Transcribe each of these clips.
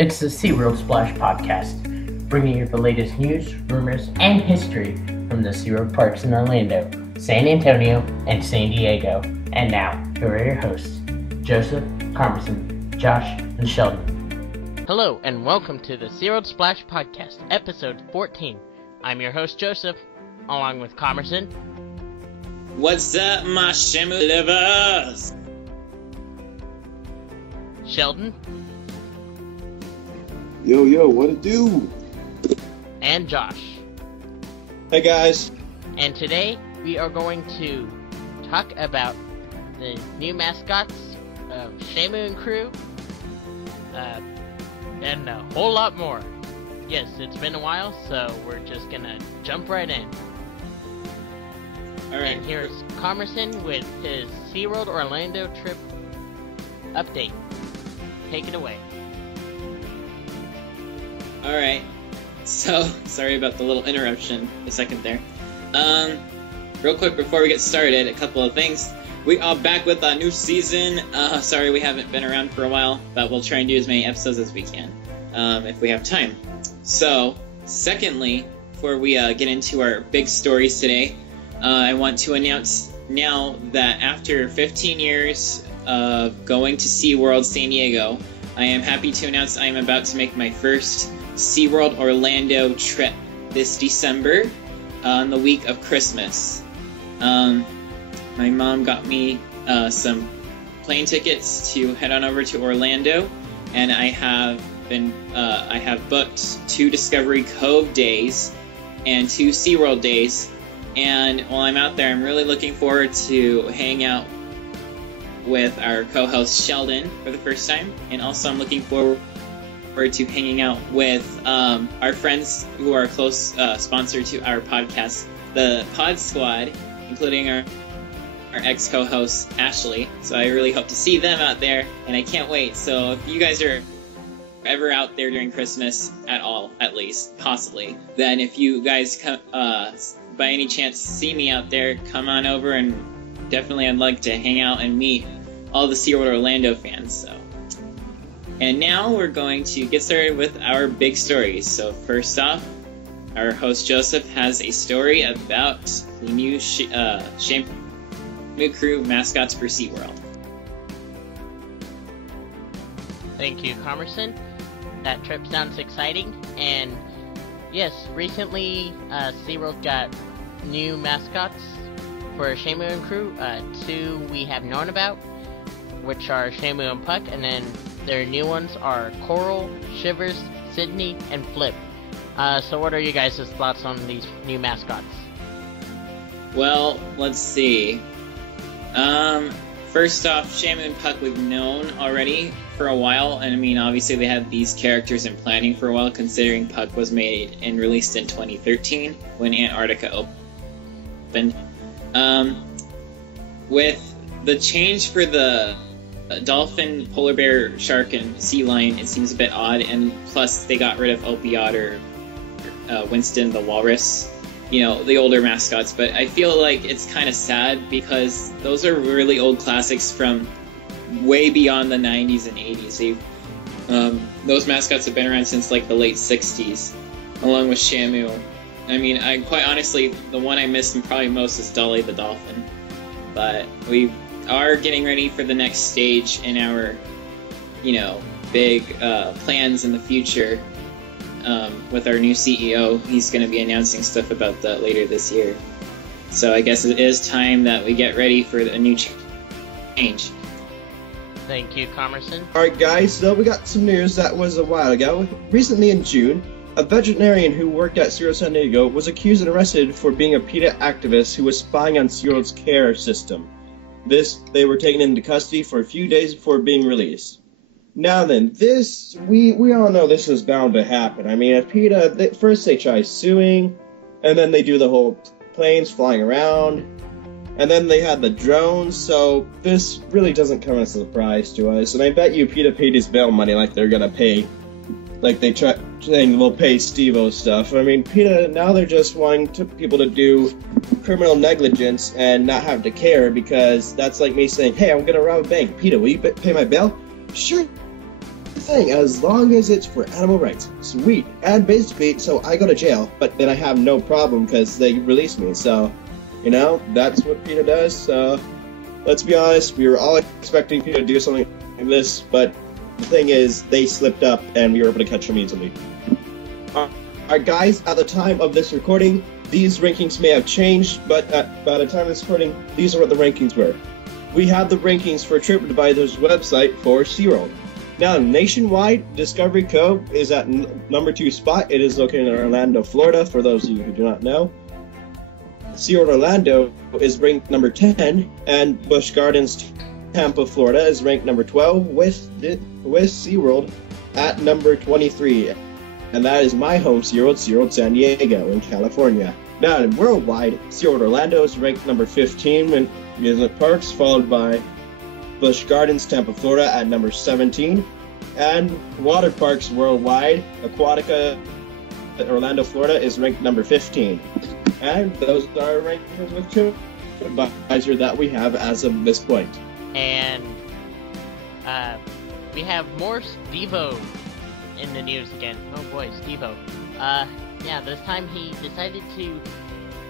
It's the SeaWorld Splash Podcast, bringing you the latest news, rumors, and history from the SeaWorld parks in Orlando, San Antonio, and San Diego. And now, here are your hosts, Joseph, Carmison, Josh, and Sheldon. Hello, and welcome to the SeaWorld Splash Podcast, episode 14. I'm your host, Joseph, along with Carmison. What's up, my Shamu lovers? Sheldon. Yo, what it do? And Josh. Hey guys. And today, we are going to talk about the new mascots of Shamu and Crew, and a whole lot more. Yes, it's been a while, so we're just gonna jump right in. Alright. And here's Carmison with his SeaWorld Orlando trip update. Take it away. Alright, so, sorry about the little interruption a second there. Real quick before we get started, a couple of things. We are back with a new season. Sorry we haven't been around for a while, but we'll try and do as many episodes as we can, if we have time. So, secondly, before we get into our big stories today, I want to announce now that after 15 years of going to SeaWorld San Diego, I am happy to announce I am about to make my first SeaWorld Orlando trip this December on the week of Christmas. My mom got me some plane tickets to head on over to Orlando, and I have booked 2 Discovery Cove days and 2 SeaWorld days, and while I'm out there, I'm really looking forward to hanging out with our co-host Sheldon for the first time, and also I'm looking forward to hanging out with our friends who are a close sponsor to our podcast, the Pod Squad, including our ex-co-host Ashley. So I really hope to see them out there, and I can't wait. So if you guys are ever out there during Christmas at all, at least, possibly, then if you guys come, by any chance see me out there, come on over, and definitely I'd like to hang out and meet all the SeaWorld Orlando fans. So. And now we're going to get started with our big stories. So first off, our host Joseph has a story about the new Shamu Crew mascots for SeaWorld. Thank you, Carmison. That trip sounds exciting, and yes, recently SeaWorld got new mascots for Shamu and Crew. 2 we have known about, which are Shamu and Puck, and then their new ones are Coral, Shivers, Sydney, and Flip. So what are you guys' thoughts on these new mascots? Well, let's see. First off, Shamu and Puck we've known already for a while, and I mean, obviously they had these characters in planning for a while, considering Puck was made and released in 2013 when Antarctica opened. With the change for the dolphin, polar bear, shark, and sea lion, it seems a bit odd, and plus they got rid of Opie Otter, Winston the walrus, you know, the older mascots, but I feel like it's kind of sad because those are really old classics from way beyond the 90s and 80s. Those mascots have been around since like the late 60s, along with Shamu. I mean, quite honestly, the one I miss probably most is Dolly the dolphin, but we are getting ready for the next stage in our, big plans in the future. With our new CEO, he's going to be announcing stuff about that later this year. So I guess it is time that we get ready for a new change. Thank you, Carmison. Alright guys, so we got some news that was a while ago. Recently in June, a veterinarian who worked at SeaWorld San Diego was accused and arrested for being a PETA activist who was spying on SeaWorld's care system. They were taken into custody for a few days before being released. Now then, we all know this was bound to happen. I mean, at PETA, first they try suing, and then they do the whole planes flying around, and then they had the drones, so this really doesn't come as a surprise to us. And I bet you PETA paid his bail money like they're gonna pay, like they saying they'll pay Steve-O's stuff. I mean, PETA, now they're just wanting people to do criminal negligence and not have to care, because that's like me saying, hey, I'm gonna rob a bank. PETA, will you pay my bail? Sure thing, as long as it's for animal rights. Sweet. And basically, so I go to jail, but then I have no problem because they release me. So, you know, that's what PETA does. So, let's be honest, we were all expecting PETA to do something like this, but the thing is, they slipped up and we were able to catch them easily. Alright guys, at the time of this recording, these rankings may have changed, but by the time of this recording, these are what the rankings were. We have the rankings for TripAdvisor's website for SeaWorld. Now, nationwide, Discovery Cove is at number 2 spot. It is located in Orlando, Florida, for those of you who do not know. SeaWorld Orlando is ranked number 10, and Busch Gardens Tampa, Florida is ranked number 12, with SeaWorld at number 23. And that is my home SeaWorld San Diego in California. Now, worldwide, SeaWorld Orlando is ranked number 15 in amusement parks, followed by Busch Gardens Tampa, Florida at number 17. And water parks worldwide, Aquatica Orlando, Florida is ranked number 15. And those are rankings with TripAdvisor that we have as of this point. And we have more Steve-O in the news again. Oh boy, Steve-O. Yeah, this time he decided to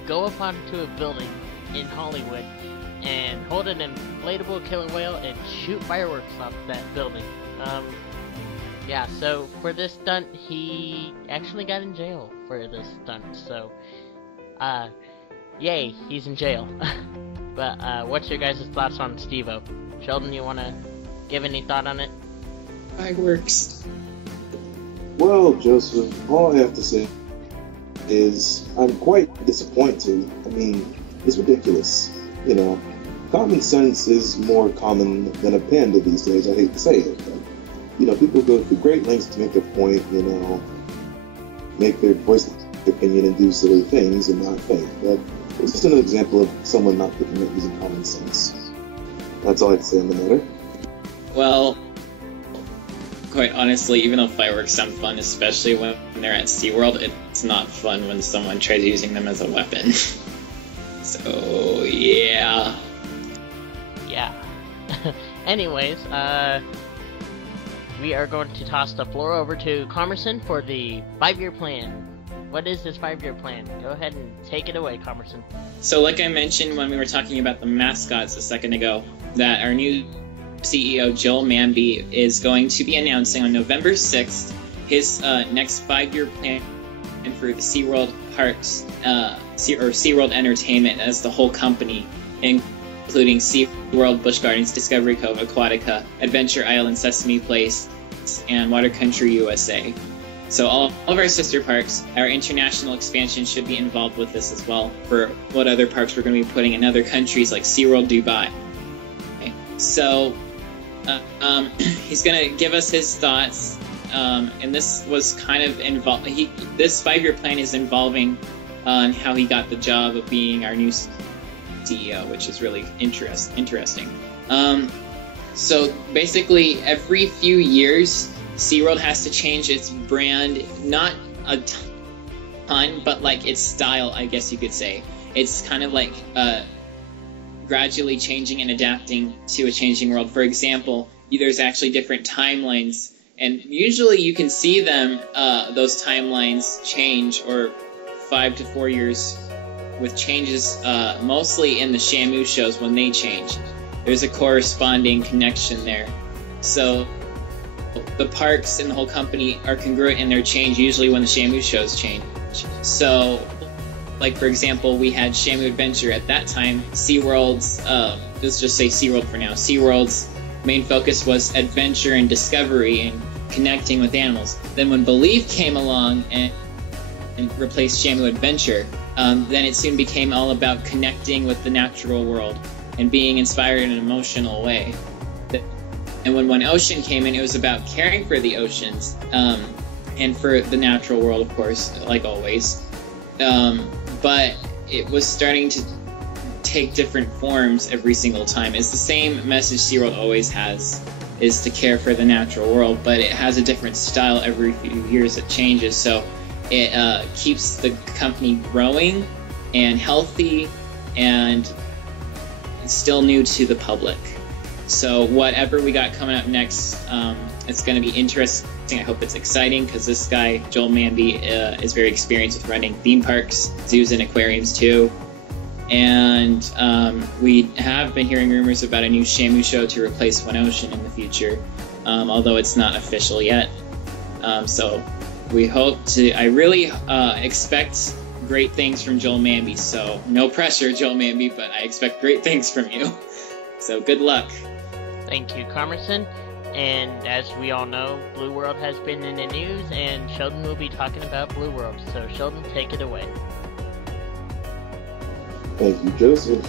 go up onto a building in Hollywood and hold an inflatable killer whale and shoot fireworks off that building. Yeah, so for this stunt, he actually got in jail for this stunt, so, yay, he's in jail. But, what's your guys' thoughts on Steve-O? Sheldon, you wanna give any thought on it? Fireworks. Well, Joseph, all I have to say is I'm quite disappointed. I mean, it's ridiculous. You know, common sense is more common than a panda these days. I hate to say it, but, you know, people go through great lengths to make their point, you know, make their voice their opinion and do silly things and not think. But it's just an example of someone not looking at using common sense. That's all I have to say on the matter. Well, quite honestly, even though fireworks sound fun, especially when they're at SeaWorld, it's not fun when someone tries using them as a weapon. So, yeah. Yeah. Anyways, we are going to toss the floor over to Commerson for the 5-year plan. What is this 5-year plan? Go ahead and take it away, Commerson. So like I mentioned when we were talking about the mascots a second ago, that our new CEO, Joel Manby, is going to be announcing on November 6th his next 5-year plan for the SeaWorld parks, or SeaWorld Entertainment as the whole company, including SeaWorld, Busch Gardens, Discovery Cove, Aquatica, Adventure Island, Sesame Place, and Water Country USA. So all of our sister parks, our international expansion should be involved with this as well, for what other parks we're going to be putting in other countries like SeaWorld Dubai. Okay. So he's going to give us his thoughts, and this was kind of involved. This 5-year plan is involving how he got the job of being our new CEO, which is really interesting. So basically, every few years, SeaWorld has to change its brand, not a ton, but like its style, I guess you could say. It's kind of like gradually changing and adapting to a changing world. For example, there's actually different timelines, and usually you can see them, those timelines change, or 5 to 4 years with changes, mostly in the Shamu shows when they change. There's a corresponding connection there. So the parks and the whole company are congruent in their change, usually when the Shamu shows change. So, like for example, we had Shamu Adventure at that time. SeaWorld's, let's just say SeaWorld for now. SeaWorld's main focus was adventure and discovery and connecting with animals. Then when Believe came along and replaced Shamu Adventure, then it soon became all about connecting with the natural world and being inspired in an emotional way. And when One Ocean came in, it was about caring for the oceans, and for the natural world, of course, like always. But it was starting to take different forms every single time. It's the same message SeaWorld always has, is to care for the natural world, but it has a different style every few years. It changes, so it keeps the company growing and healthy and still new to the public. So whatever we got coming up next, It's going to be interesting. I hope it's exciting because this guy, Joel Manby, is very experienced with running theme parks, zoos, and aquariums too. And we have been hearing rumors about a new Shamu show to replace One Ocean in the future, although it's not official yet. So we hope to. I really expect great things from Joel Manby. So no pressure, Joel Manby, but I expect great things from you. So good luck. Thank you, Carmerson. And as we all know, Blue World has been in the news, and Sheldon will be talking about Blue World. So Sheldon, take it away. Thank you, Joseph.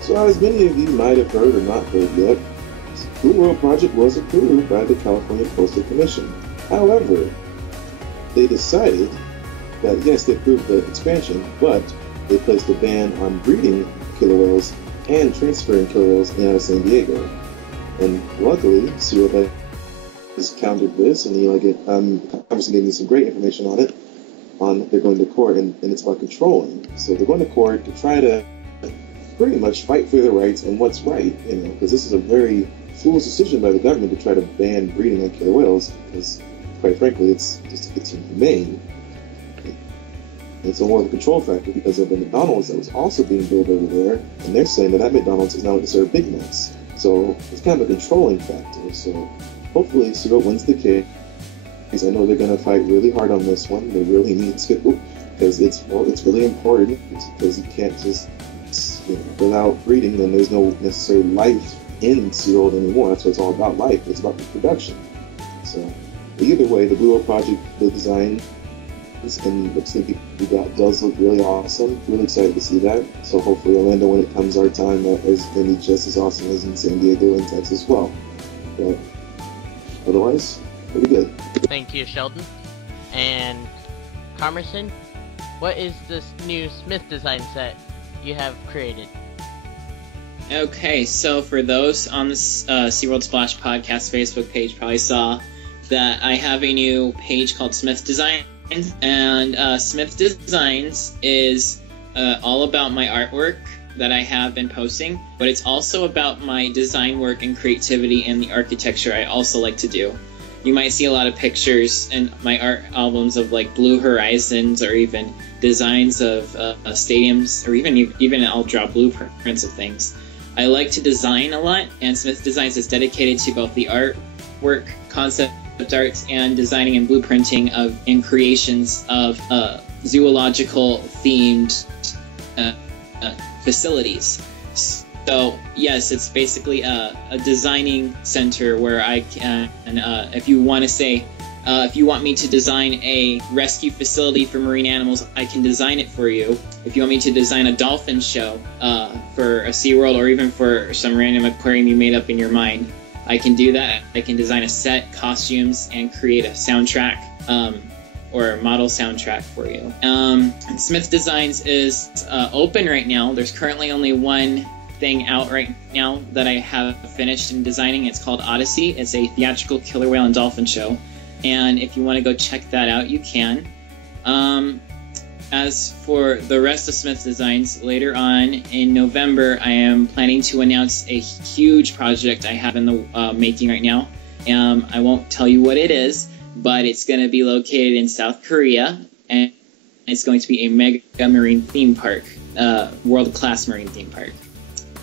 So as many of you might have heard or not heard yet, the Blue World project was approved by the California Coastal Commission. However, they decided that yes, they approved the expansion, but they placed a ban on breeding killer whales and transferring killer whales in out of San Diego. And luckily, SeaWorld has countered this, and Congress gave me some great information on it. They're going to court, and it's about controlling. So they're going to court to try to pretty much fight for their rights and what's right, because this is a very foolish decision by the government to try to ban breeding on killer whales, because quite frankly, it's inhumane. It's a more of a control factor because of the McDonald's that was also being built over there, and they're saying that McDonald's is now going to serve Big Macs. So it's kind of a controlling factor. So hopefully SeaWorld wins the case. I know they're going to fight really hard on this one. They really need to, because it's really important, because you can't just, without breeding, then there's no necessary life in SeaWorld anymore. That's what it's all about, life. It's about reproduction. So either way, the Blue World project, the design, and looks like does look really awesome. Really excited to see that. So hopefully Orlando, when it comes our time, is going to be just as awesome as in San Diego and Texas as well. But otherwise, pretty good. Thank you, Sheldon. And Carmerson, what is this new Smith design set you have created? Okay, so for those on the SeaWorld Splash Podcast Facebook page probably saw that I have a new page called Smith Designs, and Smith Designs is all about my artwork that I have been posting, but it's also about my design work and creativity and the architecture I also like to do. You might see a lot of pictures in my art albums of like Blue Horizons, or even designs of stadiums, or even I'll draw blueprints of things. I like to design a lot, and Smith Designs is dedicated to both the artwork, concept arts, and designing and blueprinting and creations of zoological themed facilities. So yes, it's basically a designing center where I can, if you want me to design a rescue facility for marine animals, I can design it for you. If you want me to design a dolphin show for a SeaWorld, or even for some random aquarium you made up in your mind, I can do that. I can design a set, costumes, and create a soundtrack or a model soundtrack for you. Smith Designs is open right now. There's currently only one thing out right now that I have finished in designing. It's called Odyssey. It's a theatrical killer whale and dolphin show. And if you want to go check that out, you can. As for the rest of Smith Designs, later on in November, I am planning to announce a huge project I have in the making right now. I won't tell you what it is, but it's going to be located in South Korea, and it's going to be a mega marine theme park, world-class marine theme park.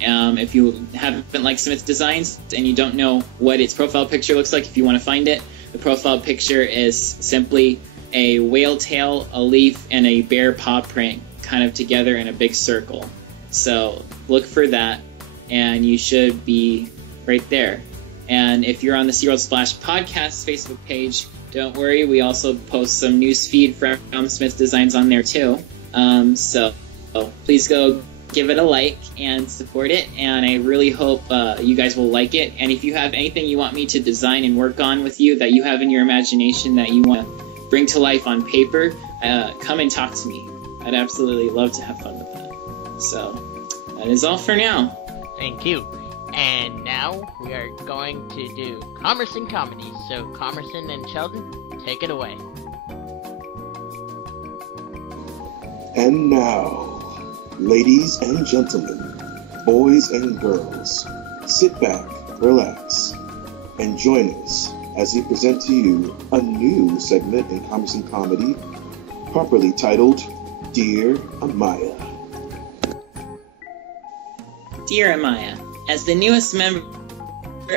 If you haven't liked Smith Designs and you don't know what its profile picture looks like, if you want to find it, the profile picture is simply a whale tail, a leaf, and a bear paw print kind of together in a big circle. So look for that, and you should be right there. And if you're on the SeaWorld Splash Podcast Facebook page, don't worry, we also post some news feed from Smith Designs on there too. So please go give it a like and support it, and I really hope you guys will like it. And if you have anything you want me to design and work on with you that you have in your imagination that you want to bring to life on paper, come and talk to me. I'd absolutely love to have fun with that. So that is all for now. Thank you. And now we are going to do Carmerson Comedy. So Carmerson and Sheldon, take it away. And now, ladies and gentlemen, boys and girls, sit back, relax, and join us as we present to you a new segment in Commerce Comedy, properly titled Dear Amaya. Dear Amaya, as the newest member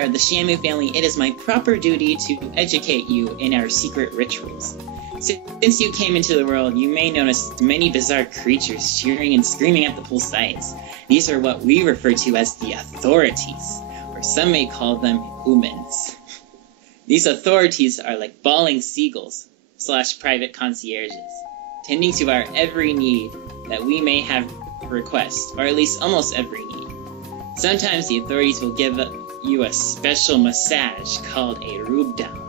of the Shamu family, it is my proper duty to educate you in our secret rituals. Since you came into the world, you may notice many bizarre creatures cheering and screaming at the pool sides. These are what we refer to as the authorities, or some may call them humans. These authorities are like bawling seagulls / private concierges, tending to our every need that we may have request, or at least almost every need. Sometimes the authorities will give you a special massage called a rub down.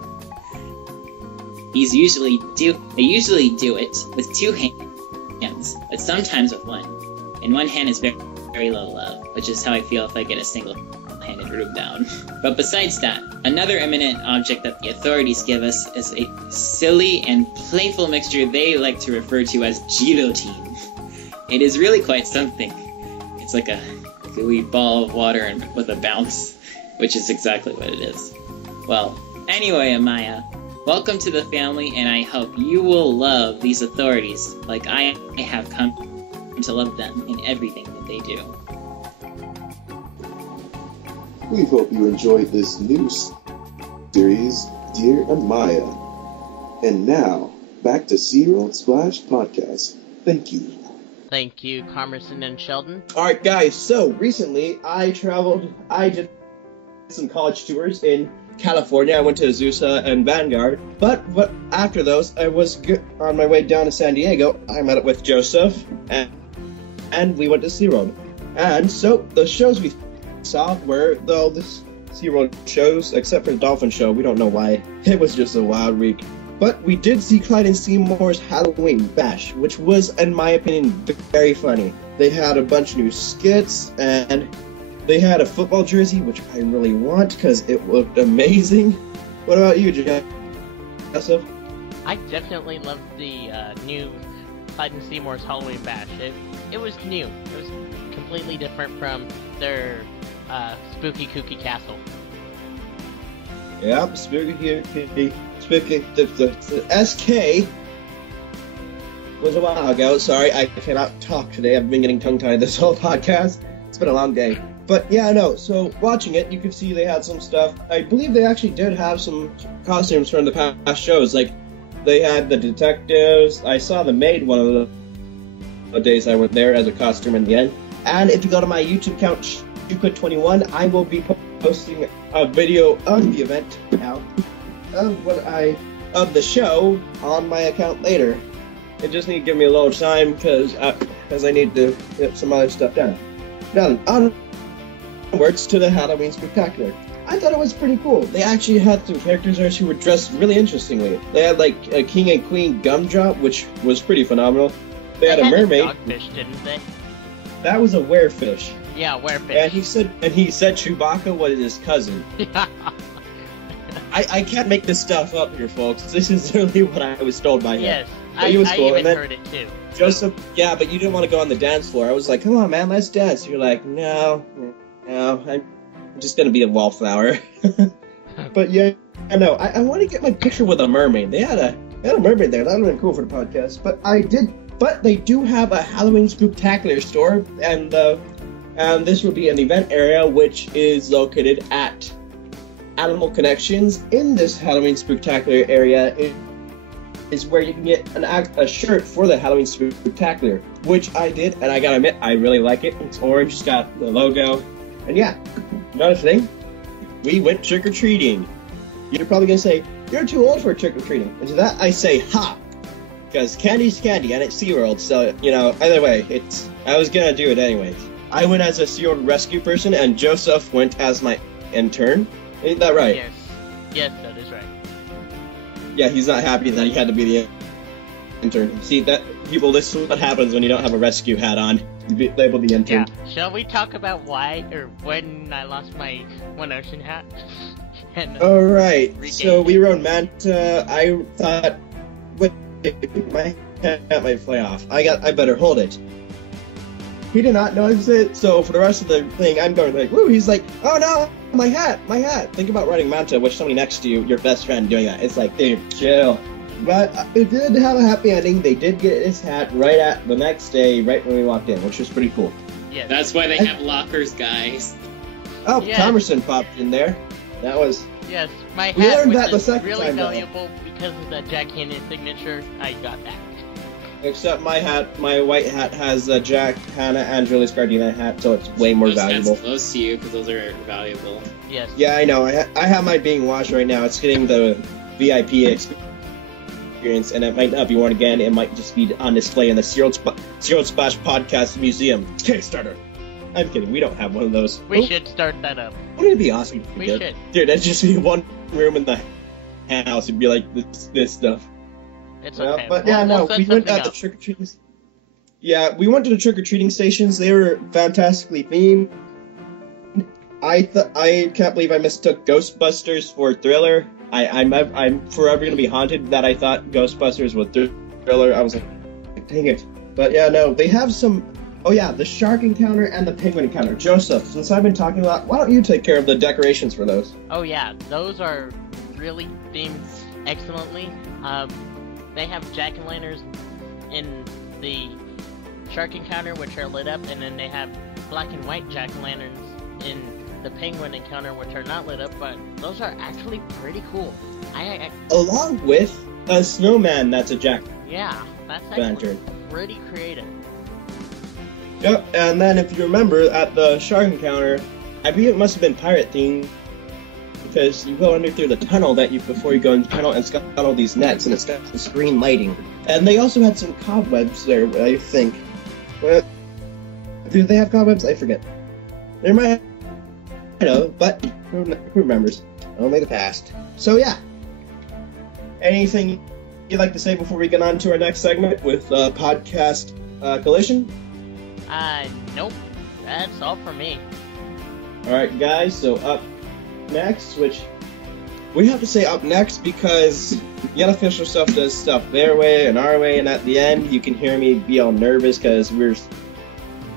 They usually do it with 2 hands, but sometimes with 1. And 1 hand is very, very low love, which is how I feel if I get a single-handed rub down. But besides that, another eminent object that the authorities give us is a silly and playful mixture they like to refer to as guillotine. It is really quite something. It's like a gooey ball of water and with a bounce, which is exactly what it is. Well, anyway, Amaya, welcome to the family, and I hope you will love these authorities like I have come to love them in everything that they do. We hope you enjoyed this new series, Dear Amaya. And now, back to SeaWorld Splash Podcast. Thank you. Thank you, Carmerson and Sheldon. Alright guys, so recently I did some college tours in California. I went to Azusa and Vanguard, but after those, I was on my way down to San Diego. I met up with Joseph, and we went to SeaWorld. And so the shows we saw were all the SeaWorld shows, except for the dolphin show. We don't know why. It was just a wild week. But we did see Clyde and Seymour's Halloween Bash, which was, in my opinion, very funny. They had a bunch of new skits, and they had a football jersey, which I really want because it looked amazing. What about you, Joseph? I definitely loved the new Clyde and Seymour's Halloween Bash. It was new. It was completely different from their Spooky Kooky Castle. Yep, Spooky. The SK was a while ago. Sorry, I cannot talk today. I've been getting tongue-tied this whole podcast. It's been a long day. But yeah, no, so watching it, you could see they had some stuff. I believe they actually did have some costumes from the past shows. Like, they had the detectives. I saw the maid one of the days I went there as a costume in the end. And if you go to my YouTube account, ShuKut21, I will be posting a video of the event now, of the show on my account later. It just need to give me a little time because I need to get some other stuff done. Now, onwards to the Halloween Spectacular. I thought it was pretty cool. They actually had some characters there who were dressed really interestingly. They had like a king and queen gumdrop, which was pretty phenomenal. They had a mermaid. A dogfish, didn't they? That was a werefish. Yeah, werefish. And he said Chewbacca was his cousin. I can't make this stuff up here, folks. This is literally what I was told by him. Yes, I even heard it too. Joseph, yeah, but you didn't want to go on the dance floor. I was like, come on, man, let's dance. You're like, no, I'm just going to be a wallflower. But yeah, I know. I want to get my picture with a mermaid. They had a mermaid there. That would have been cool for the podcast. But they do have a Halloween Spooktacular store, and this will be an event area which is located at Animal Connections. In this Halloween Spooktacular area is where you can get a shirt for the Halloween Spooktacular, which I did, and I gotta admit, I really like it. It's orange, it's got the logo, and yeah, another thing, we went trick-or-treating. You're probably gonna say, you're too old for trick-or-treating, and to that I say, ha! Because candy's candy, and it's SeaWorld, so, either way, I was gonna do it anyways. I went as a SeaWorld rescue person, and Joseph went as my intern. Ain't that right? Yes, that is right. Yeah, he's not happy that he had to be the intern. See, this is what happens when you don't have a rescue hat on. You be labeled the intern. Yeah. Shall we talk about why or when I lost my One Ocean hat? Alright, so we rode Manta. I thought, wait, my hat might fly off. I better hold it. He did not notice it, so for the rest of the thing, I'm going like, woo, he's like, oh no, my hat. Think about riding Manta with somebody next to you, your best friend, doing that. It's like, dude, chill. But it did have a happy ending. They did get his hat right at the next day, right when we walked in, which was pretty cool. Yes. That's why they have lockers, guys. Oh, Yeah. Thomerson popped in there. That was... Yes, my We hat, learned which that the is second really time, though. valuable because of the Jack Hannon signature, I got that. Except my hat, my white hat has a Jack, Hannah, and Julius Gardena hat, so it's way more Those valuable. hats close to you because those are valuable. Yes. Yeah, I know. I have mine being washed right now. It's getting the VIP experience, and it might not be worn again. It might just be on display in the SeaWorld Splash Podcast Museum. Kickstarter. I'm kidding. We don't have one of those. We should start that up. Wouldn't it be awesome if We did? should. Dude, that'd just be one room in the house. It'd be like this stuff. It's Yeah, okay. but We'll- yeah, no, we'll set we went something at the up. trick-or-treating... Yeah, we went to the trick-or-treating stations. They were fantastically themed. I can't believe I mistook Ghostbusters for Thriller. I'm forever gonna be haunted that I thought Ghostbusters was Thriller. I was like, dang it. But yeah, no, they have some... Oh yeah, the shark encounter and the penguin encounter. Joseph, since I've been talking a lot, why don't you take care of the decorations for those? Oh yeah, those are really themed excellently. They have jack-o'-lanterns in the shark encounter, which are lit up, and then they have black and white jack-o'-lanterns in the penguin encounter, which are not lit up, but those are actually pretty cool. I Along with a snowman that's a jack yeah, that's actually lantern. pretty creative. Yep, and then if you remember, at the shark encounter, I believe it must have been pirate themed, because you go under through the tunnel before you go in the tunnel, and it's got all these nets, and it's got this green lighting. And they also had some cobwebs there, I think. Well, do they have cobwebs? I forget. They might, I know, but who remembers? Only the past. So yeah. Anything you'd like to say before we get on to our next segment with podcast Collision? Nope. That's all for me. Alright guys, so up next, which we have to say up next because the unofficial stuff does stuff their way and our way, and at the end you can hear me be all nervous because we're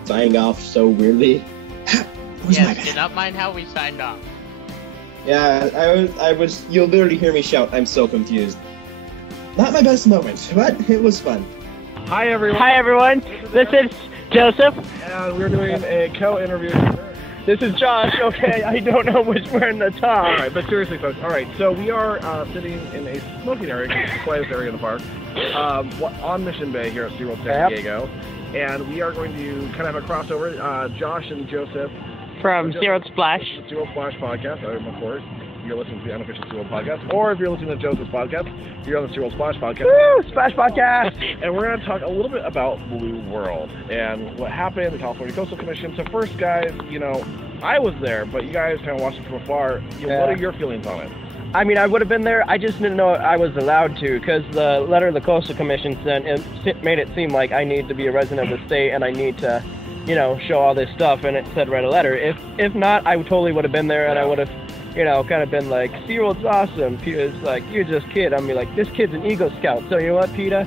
signing off so weirdly. Where's my Yes, do bag? not mind how we signed off. Yeah, I was, you'll literally hear me shout, I'm so confused. Not my best moment, but it was fun. Hi everyone. Hi everyone, this is Joseph. And we're doing a co-interview. This is Josh. Okay, I don't know which we're in the top. All right, but seriously, folks. All right, so we are sitting in a smoking area, it's the quietest area in the park, on Mission Bay here at SeaWorld San Diego, and we are going to kind of have a crossover. Josh and Joseph From SeaWorld Splash. SeaWorld Splash podcast. Of course, you're listening to the unofficial SeaWorld podcast, or if you're listening to Joseph's podcast, you're on the SeaWorld Splash podcast. Woo! Splash Podcast! And we're going to talk a little bit about Blue World and what happened, the California Coastal Commission. So first, guys, you know, I was there, but you guys kind of watched it from afar. What are your feelings on it? I mean, I would have been there. I just didn't know I was allowed to because the letter the Coastal Commission sent it made it seem like I need to be a resident of the state and I need to, you know, show all this stuff. And it said write a letter. If not, I totally would have been there and I would have, you know, kind of been like, SeaWorld's awesome. Peter's like, you're just kid. I'm be like, this kid's an Eagle Scout. So you know what, Peter?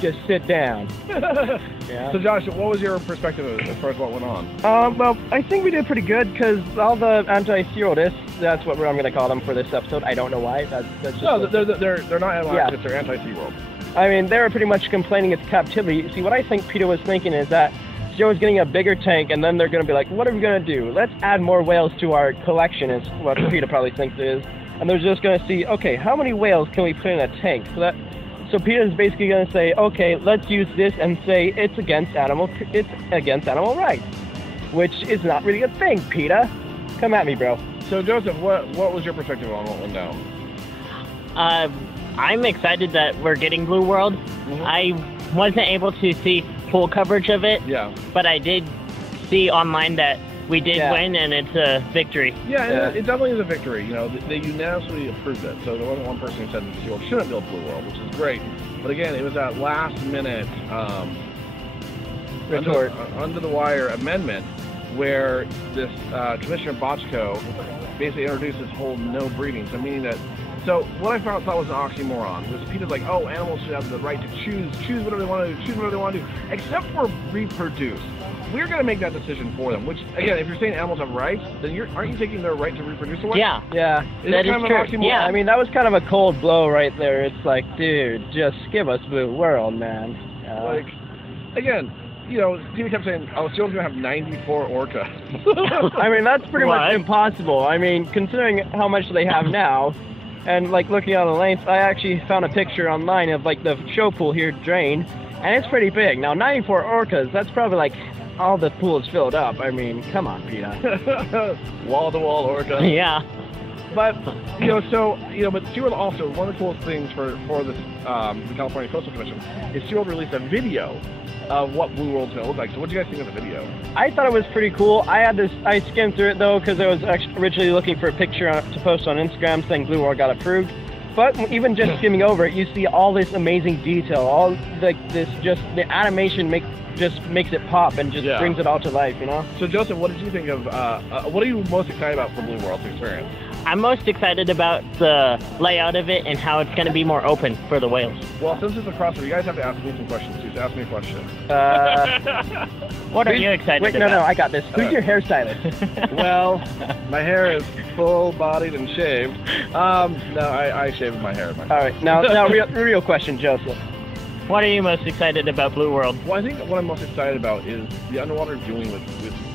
Just sit down. Yeah. So Josh, what was your perspective as far as what went on? Well, I think we did pretty good because all the anti-SeaWorldists, that's what I'm going to call them for this episode. I don't know why. That's just No, they're not anti-activists, Yeah. they're anti-SeaWorld. I mean, they were pretty much complaining it's captivity. See, what I think Peter was thinking is that SeaWorld's getting a bigger tank, and then they're going to be like, what are we going to do? Let's add more whales to our collection, is what Peter probably thinks it is. And they're just going to see, okay, how many whales can we put in a tank? So Peter's basically going to say, okay, let's use this and say it's against animal rights, which is not really a thing, Peter. Come at me, bro. So Joseph, what was your perspective on what went down? I'm excited that we're getting Blue World. Mm-hmm. I wasn't able to see full coverage of it, Yeah. but I did see online that we did win, and it's a victory. Yeah, it definitely is a victory. You know, they unanimously approved it. So there wasn't one person who said that SeaWorld shouldn't build Blue World, which is great. But again, it was that last minute under the wire amendment where this Commissioner Bochco basically introduced this whole no breeding. So meaning that So what I thought was an oxymoron was PETA's like, oh, animals should have the right to choose whatever they want to do, choose whatever they want to do, except for reproduce. We're going to make that decision for them, which, again, if you're saying animals have rights, then aren't you taking their right to reproduce away? Yeah. Yeah. That is true. Yeah. I mean, that was kind of a cold blow right there. It's like, dude, just give us Blue World, man. Like, again, you know, people kept saying, oh, SeaWorld's going to have 94 orcas. I mean, that's pretty much impossible. I mean, considering how much they have now, and, like, looking at the length, I actually found a picture online of, like, the show pool here, Drain, and it's pretty big. Now, 94 orcas, that's probably, like, all the pool is filled up. I mean, come on, PETA. Wall-to-wall orca. Yeah. But, you know, but SeaWorld also, one of the coolest things for this, the California Coastal Commission, is SeaWorld released a video of what Blue World's going to look like. So what did you guys think of the video? I thought it was pretty cool. I skimmed through it, though, because I was originally looking for a picture to post on Instagram saying Blue World got approved. But even just skimming over it, you see all this amazing detail, all the animation just makes it pop and just brings it all to life, you know? So Joseph, what did you think of, what are you most excited about for Blue World's experience? I'm most excited about the layout of it and how it's going to be more open for the whales. Well, since it's a crossover, you guys have to ask me some questions too, so ask me a question. What are you excited about? No, I got this. Who's your hairstylist? Well, my hair is full-bodied and shaved. No, I shaved my hair. All right, now real question, Joseph. What are you most excited about Blue World? Well, I think what I'm most excited about is the underwater viewing with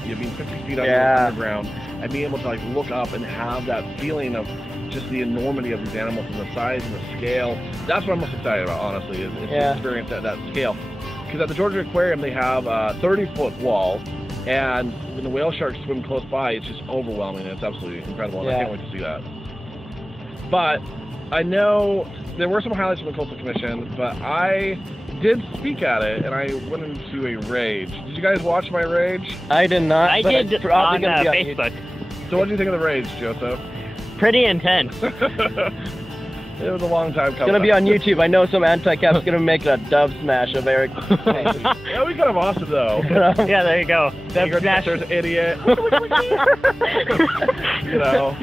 being 50 feet underground and being able to like look up and have that feeling of just the enormity of these animals and the size and the scale. That's what I'm most excited about, honestly, is to experience that scale. Because at the Georgia Aquarium, they have a 30-foot wall, and when the whale sharks swim close by, it's just overwhelming. It's absolutely incredible, and I can't wait to see that. But I know there were some highlights from the Coastal Commission, but I did speak at it, and I went into a rage. Did you guys watch my rage? I did not. I did on Facebook. So what did you think of the rage, Joseph? Pretty intense. It was a long time coming. It's going to be on YouTube. I know some anti-cap's going to make a dub smash of Eric. Yeah, we could have lost it, though. Yeah, there you go. Dub smash. There's an idiot. You know.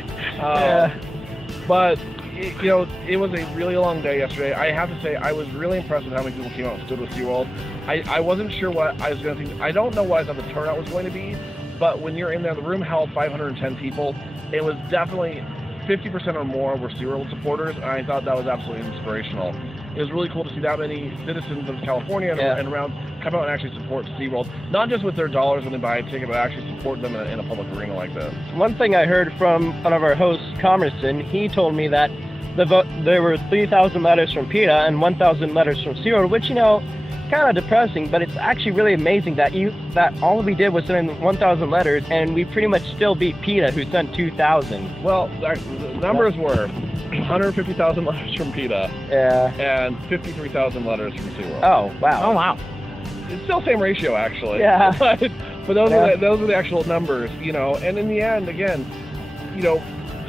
But, you know, it was a really long day yesterday. I have to say, I was really impressed with how many people came out and stood with SeaWorld. I wasn't sure what I was going to think. I don't know what I thought the turnout was going to be, but when you're in there, the room held 510 people. It was definitely 50% or more were SeaWorld supporters, and I thought that was absolutely inspirational. It was really cool to see that many citizens of California and around come out and actually support SeaWorld, not just with their dollars when they buy a ticket, but actually support them in a public arena like this. One thing I heard from one of our hosts, Comerson, he told me that there were 3,000 letters from PETA and 1,000 letters from SeaWorld, which, you know, kind of depressing, but it's actually really amazing that all we did was send 1,000 letters, and we pretty much still beat PETA, who sent 2,000. Well, the numbers were 150,000 letters from PETA, and 53,000 letters from SeaWorld. Oh wow! It's still the same ratio, actually. Yeah. But those are the actual numbers, you know. And in the end, again, you know,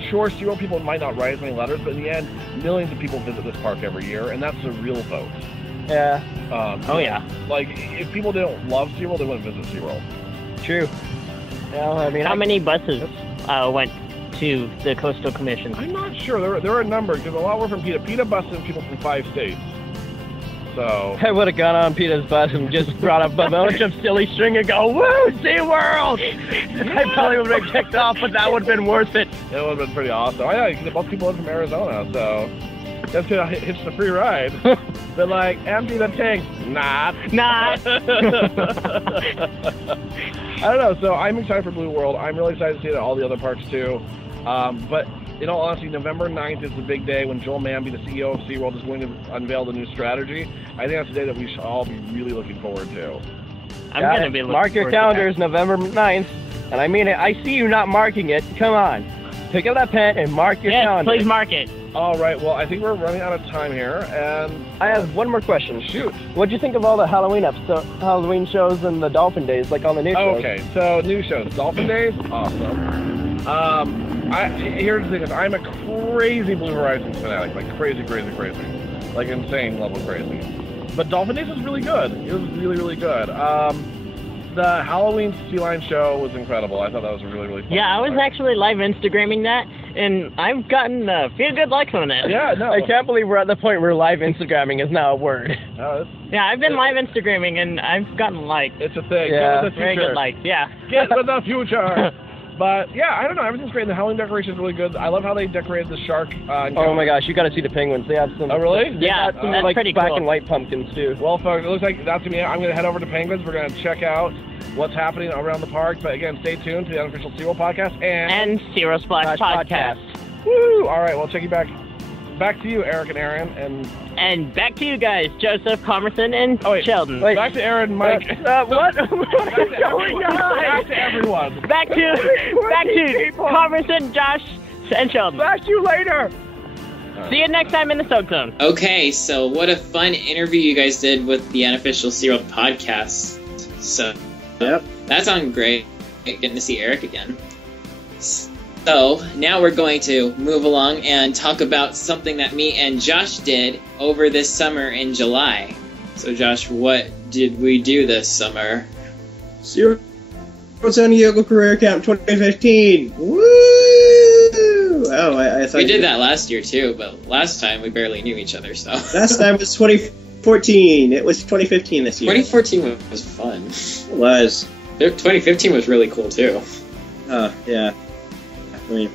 sure, SeaWorld people might not write as many letters, but in the end, millions of people visit this park every year, and that's the real vote. Yeah. Like, if people didn't love SeaWorld, they wouldn't visit SeaWorld. True. Well, I mean, how many buses went to the Coastal Commission? I'm not sure. There were a number, because a lot were from PETA. PETA bused people from 5 states. So I would have gone on PETA's bus and just brought up a bunch of silly string and go, woo, SeaWorld! I probably would have been kicked off, but that would have been worth it. It would have been pretty awesome. I know, most people live from Arizona, so that's gonna hitch the free ride. They're like, empty the tank. Not. Not. I don't know, so I'm excited for Blue World. I'm really excited to see it at all the other parks too. But in all honesty, November 9th is the big day when Joel Manby, the CEO of SeaWorld, is going to unveil the new strategy. I think that's the day that we should all be really looking forward to. I'm going to be looking Mark your calendars, November 9th. And I mean it. I see you not marking it. Come on. Pick up that pen and mark your calendar. Yes, please mark it. All right, well, I think we're running out of time here, and I have one more question. Shoot. What'd you think of all the Halloween shows and the Dolphin Days, like on the new shows? Okay, so new shows. Dolphin Days, awesome. Here's the thing: I'm a crazy Blue Horizons fanatic, like crazy, like insane level crazy. But Dolphin Days was really good. It was really, really good. The Halloween Sea Lion show was incredible. I thought that was really, really fun. Yeah, I was actually live Instagramming that, and I've gotten a few good likes on it. Yeah, no. I can't believe we're at the point where live Instagramming is now a word. Yeah, I've been live Instagramming, and I've gotten likes. It's a thing. Yeah. Get with the Very future. good likes, yeah. Get with the future. But yeah, I don't know. Everything's great. The Halloween decoration is really good. I love how they decorated the shark. Oh my gosh, you got to see the penguins. They have some. Oh really? They Yeah, got some, that's like pretty black cool. and white pumpkins too. Well, folks, it looks like that's gonna be it. I'm gonna head over to Penguins. We're gonna check out what's happening around the park. But again, stay tuned to the unofficial SeaWorld podcast And Zero Splash Podcast. Woo! All right, well, check you back. Back to you, Eric and Aaron, And back to you guys, Joseph, Comerson, and Sheldon. Wait. back to Aaron, Mike. What? Back to everyone. Back to Comerson, Josh, and Sheldon. Back to you later. See you next time in the Soak Zone. Okay, so what a fun interview you guys did with the unofficial SeaWorld podcast. So, Yep. that sounded great, getting to see Eric again. So, now we're going to move along and talk about something that me and Josh did over this summer in July. So, Josh, what did we do this summer? SeaWorld San Diego Career Camp 2015. Woo! Oh, I thought We did that last year too, but last time we barely knew each other, so. Last time was 2014. It was 2015 this year. 2014 was fun. It was. 2015 was really cool too. Oh, yeah. I mean,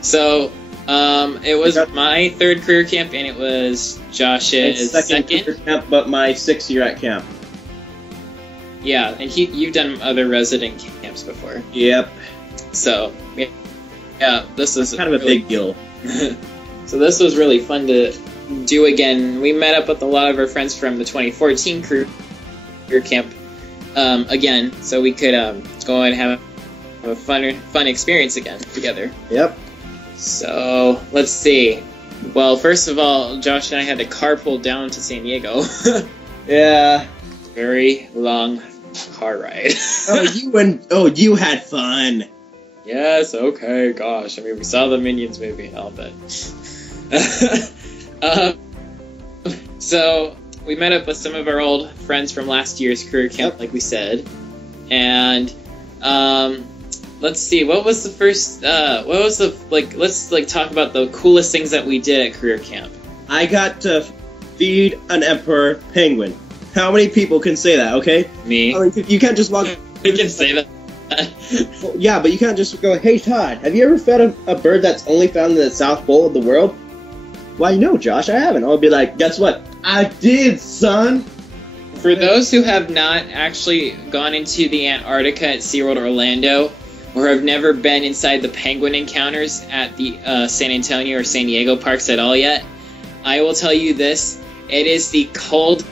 So, it was my third career camp, and it was Josh's second. career camp, but my 6th year at camp. Yeah, and you've done other resident camps before. Yep. So, yeah, this is Kind of a big deal. So this was really fun to do again. We met up with a lot of our friends from the 2014 career camp again, so we could go and have a fun experience again together. Yep. So, let's see. Well, first of all, Josh and I had to carpool down to San Diego. Yeah. Very long car ride. You had fun. Yes, okay, gosh. I mean, we saw the Minions movie and all, but... So, we met up with some of our old friends from last year's career camp, like we said. And, let's see, what was the first, let's, talk about the coolest things that we did at career camp. I got to feed an emperor penguin. How many people can say that, okay? Me. I mean, you can't just walk... We can say that. Well, yeah, but you can't just go, hey, Todd, have you ever fed a bird that's only found in the South Pole of the world? Why, no, Josh, I haven't. I'll be like, guess what? I did, son! For those who have not actually gone into the Antarctica at SeaWorld Orlando, or have never been inside the penguin encounters at the San Antonio or San Diego parks at all yet, I will tell you this, it is the coldest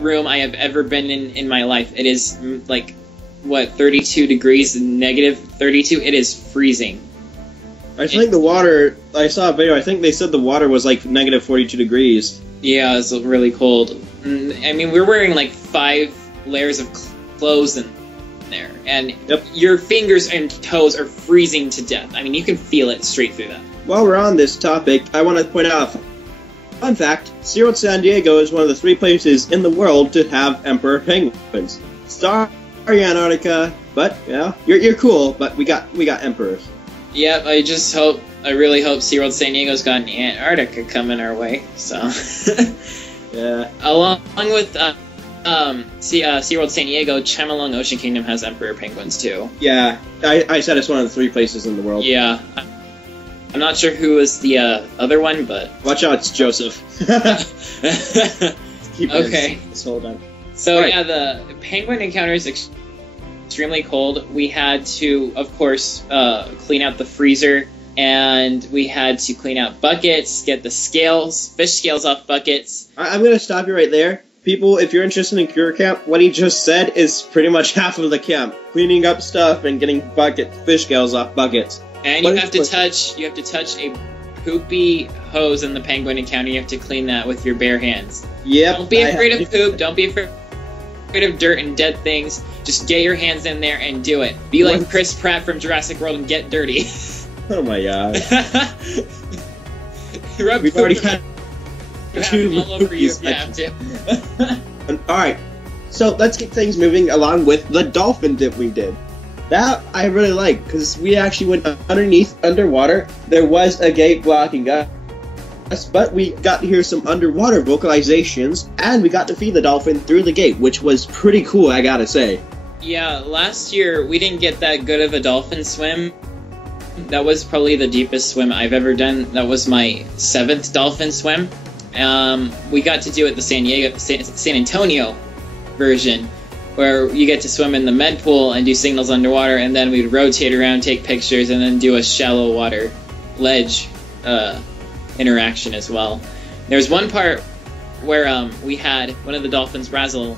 room I have ever been in my life. It is, 32 degrees, negative 32? It is freezing. I think the water, I saw a video, I think they said the water was like negative 42 degrees. Yeah, it's really cold. I mean, we're wearing like 5 layers of clothes in there, and your fingers and toes are freezing to death. I mean, you can feel it straight through them. While we're on this topic, I want to point out a fun fact. SeaWorld San Diego is one of the 3 places in the world to have emperor penguins. Sorry, Antarctica, but, yeah, you're cool, but we got emperors. Yep, I really hope SeaWorld San Diego's got an Antarctica coming our way, so. Yeah. Along with SeaWorld San Diego, Chemalong Ocean Kingdom has emperor penguins too. Yeah, I said it's one of the 3 places in the world. Yeah. I'm not sure who was the other one, but... Watch out, it's Joseph. Okay. Hold on. So, yeah, the penguin encounter is extremely cold. We had to, of course, clean out the freezer, and we had to clean out buckets, get the fish scales off buckets. I'm going to stop you right there. People, if you're interested in career camp, what he just said is pretty much half of the camp. Cleaning up stuff and getting fish scales off buckets. And you have to touch a poopy hose in the penguin encounter. You have to clean that with your bare hands. Yep. Don't be afraid of poop. Don't be afraid of dirt and dead things. Just get your hands in there and do it. Be like Chris Pratt from Jurassic World and get dirty. Oh my god. We've already had all over you if you have to. Alright, so let's get things moving along with the dolphin dip we did. That I really like, because we actually went underwater. There was a gate blocking us, but we got to hear some underwater vocalizations, and we got to feed the dolphin through the gate, which was pretty cool, I gotta say. Yeah, last year we didn't get that good of a dolphin swim. That was probably the deepest swim I've ever done. That was my 7th dolphin swim. We got to do it the San Antonio version, where you get to swim in the med pool and do signals underwater, and then we'd rotate around, take pictures, and then do a shallow water ledge interaction as well. There was one part where we had one of the dolphins, Razzle,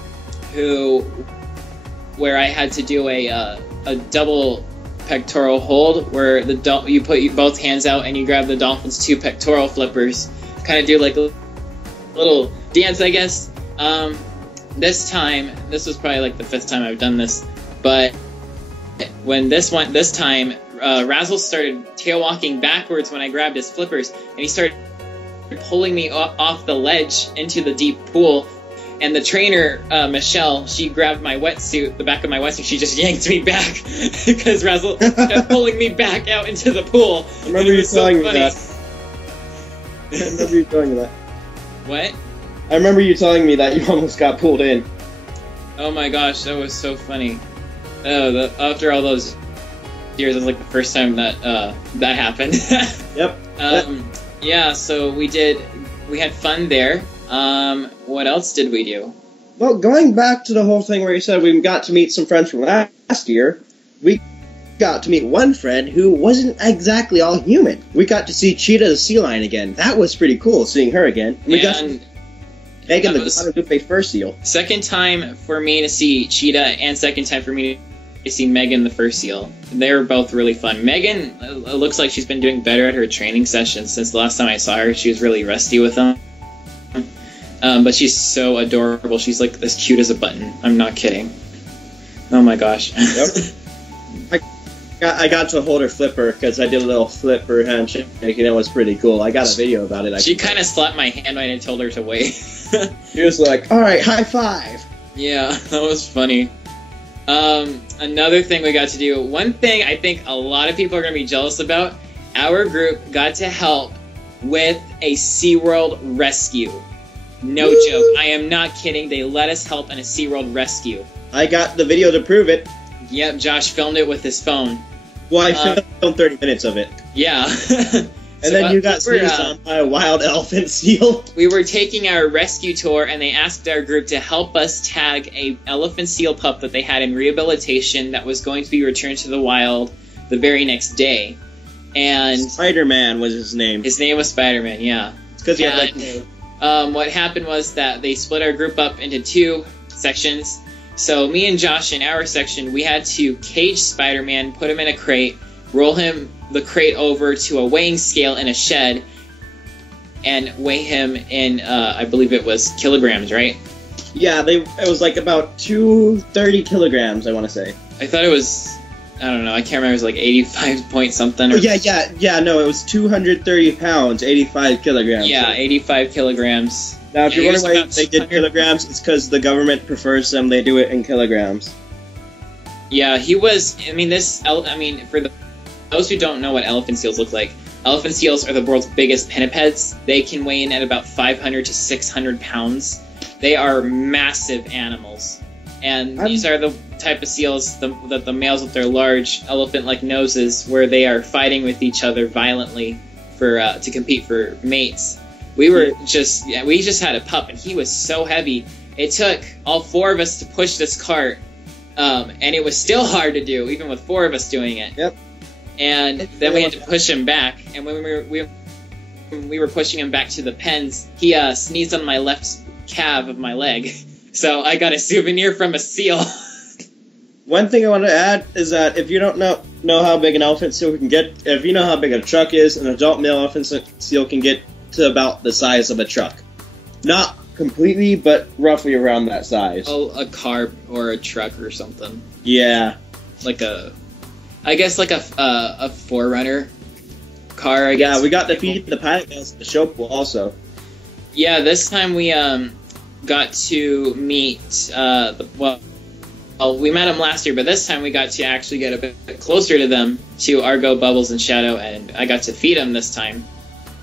where I had to do a double pectoral hold, where you put both hands out and you grab the dolphin's 2 pectoral flippers, kind of do like a little dance, I guess. This was probably like the 5th time I've done this, but when this time, Razzle started tail walking backwards when I grabbed his flippers, and he started pulling me off the ledge into the deep pool. And the trainer, Michelle, she grabbed my wetsuit, the back of my wetsuit, she just yanked me back because Razzle kept pulling me back out into the pool. I remember you telling me that. I remember you telling me that. What? I remember you telling me that you almost got pulled in. Oh my gosh, that was so funny. Oh, after all those years, it was like the first time that that happened. Yep. Yeah, so we had fun there. What else did we do? Well, going back to the whole thing where you said we got to meet some friends from last year, we got to meet one friend who wasn't exactly all human. We got to see Cheetah the sea lion again. That was pretty cool, seeing her again. And we got to see Megan the Guadalupe fur seal. Second time for me to see Cheetah, and second time for me to see Megan the fur seal. They were both really fun. Megan looks like she's been doing better at her training sessions since the last time I saw her. She was really rusty with them. But she's so adorable. She's like as cute as a button. I'm not kidding. Oh my gosh. Yep. I got to hold her flipper because I did a little flipper handshake, and it was pretty cool. I got a video about it. She kind of slapped my hand when I told her to wait. She was like, "All right, high five." Yeah, that was funny. Another thing we got to do. One thing I think a lot of people are going to be jealous about. Our group got to help with a SeaWorld rescue. No joke. I am not kidding. They let us help in a SeaWorld rescue. I got the video to prove it. Yep, Josh filmed it with his phone. Well, I filmed 30 minutes of it. Yeah. And then you got sneezed on by a wild elephant seal. We were taking our rescue tour, and they asked our group to help us tag a elephant seal pup that they had in rehabilitation that was going to be returned to the wild the very next day. And Spider-Man was his name. His name was Spider-Man, yeah. It's because he had that name. What happened was that they split our group up into 2 sections. So me and Josh in our section, we had to cage Spider-Man, put him in a crate, roll the crate over to a weighing scale in a shed, and weigh him in, I believe it was kilograms, right? Yeah, it was like about 230 kilograms, I want to say. I thought it was, I don't know, I can't remember, it was like 85 point something. Or... Yeah, no, it was 230 pounds, 85 kilograms. Yeah, 85 kilograms. Now, if you're wondering why they did kilograms, it's because the government prefers them, they do it in kilograms. Yeah, he was, for those who don't know what elephant seals look like, elephant seals are the world's biggest pinnipeds. They can weigh in at about 500 to 600 pounds. They are massive animals. And these are the type of seals that the males with their large elephant-like noses, where they are fighting with each other violently to compete for mates. We just had a pup, and he was so heavy. It took all 4 of us to push this cart, and it was still hard to do, even with 4 of us doing it. Yep. And then we had to push him back, and when we were pushing him back to the pens, he sneezed on my left calf of my leg. So I got a souvenir from a seal. One thing I want to add is that if you don't know how big an elephant seal can get, if you know how big a truck is, an adult male elephant seal can get to about the size of a truck. Not completely, but roughly around that size. Oh, a car or a truck or something. Yeah. I guess like a 4Runner car, I guess. Yeah, we got to feed the pilot males at the show pool also. Yeah, this time we got to meet we met them last year, but this time we got to actually get a bit closer to them, to Argo, Bubbles, and Shadow, and I got to feed them this time.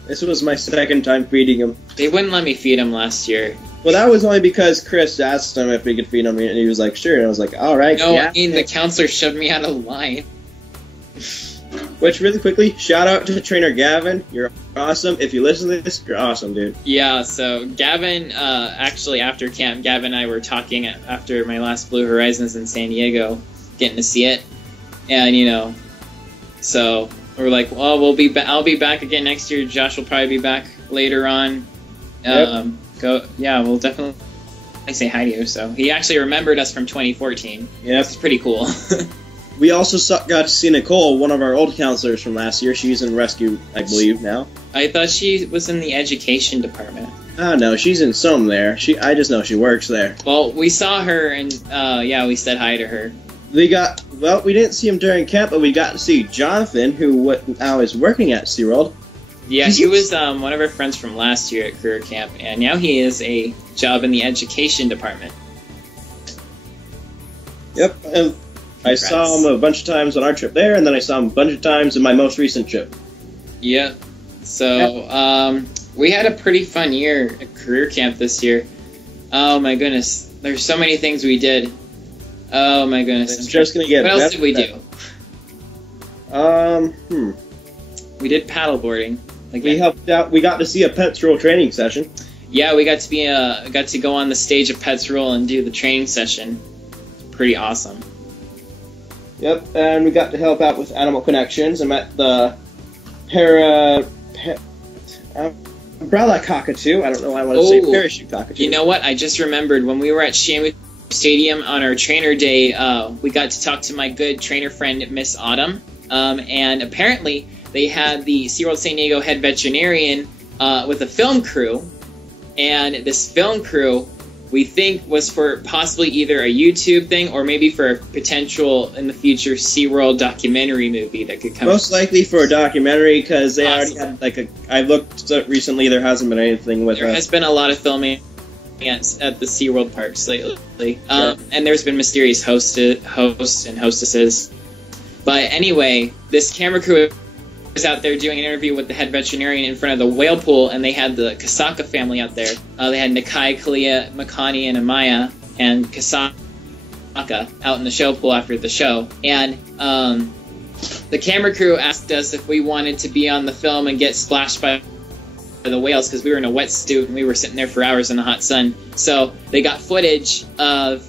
This was my second time feeding him. They wouldn't let me feed them last year. Well, that was only because Chris asked him if we could feed him, and he was like, sure. And I was like, all right. No, yeah. I mean, the counselor shoved me out of the line. Which, really quickly, shout out to Trainer Gavin. You're awesome. If you listen to this, you're awesome, dude. Yeah, so Gavin, actually after camp, Gavin and I were talking after my last Blue Horizons in San Diego, getting to see it. And, you know, so we're like, well, I'll be back again next year. Josh will probably be back later on. Yep. We'll definitely say hi to you. So he actually remembered us from 2014. Yep. It's pretty cool. We also got to see Nicole, one of our old counselors from last year. She's in rescue, I believe, now. I thought she was in the education department. Oh, no, she's in some there. I just know she works there. Well, we saw her, and, we said hi to her. We didn't see him during camp, but we got to see Jonathan, who now is working at SeaWorld. Yeah, he was one of our friends from last year at career camp, and now he is a job in the education department. Yep, and I saw him a bunch of times on our trip there, and then I saw him a bunch of times in my most recent trip. Yeah. So, we had a pretty fun year at career camp this year. Oh my goodness. There's so many things we did. Oh my goodness. It's just gonna get What else did we do? We did paddleboarding. We helped out. We got to see a Pets Roll training session. Yeah, we got to go on the stage of Pets Roll and do the training session. Pretty awesome. Yep, and we got to help out with Animal Connections. I met the umbrella cockatoo. I don't know why I want to say parachute cockatoo. You know what? I just remembered when we were at Shamu Stadium on our trainer day, we got to talk to my good trainer friend, Miss Autumn. And apparently they had the SeaWorld San Diego head veterinarian with a film crew. And this film crew, we think, was for possibly either a YouTube thing or maybe for a potential, in the future, SeaWorld documentary movie that could come. Most likely for a documentary, because they already had, I looked recently, there hasn't been anything with There has been a lot of filming at the SeaWorld parks lately. And there's been mysterious hosts and hostesses. But anyway, this camera crew was out there doing an interview with the head veterinarian in front of the whale pool, and they had the Kasaka family out there. They had Nakai, Kalia, Makani, and Amaya, and Kasaka out in the show pool after the show. And the camera crew asked us if we wanted to be on the film and get splashed by the whales, because we were in a wetsuit and we were sitting there for hours in the hot sun. So they got footage of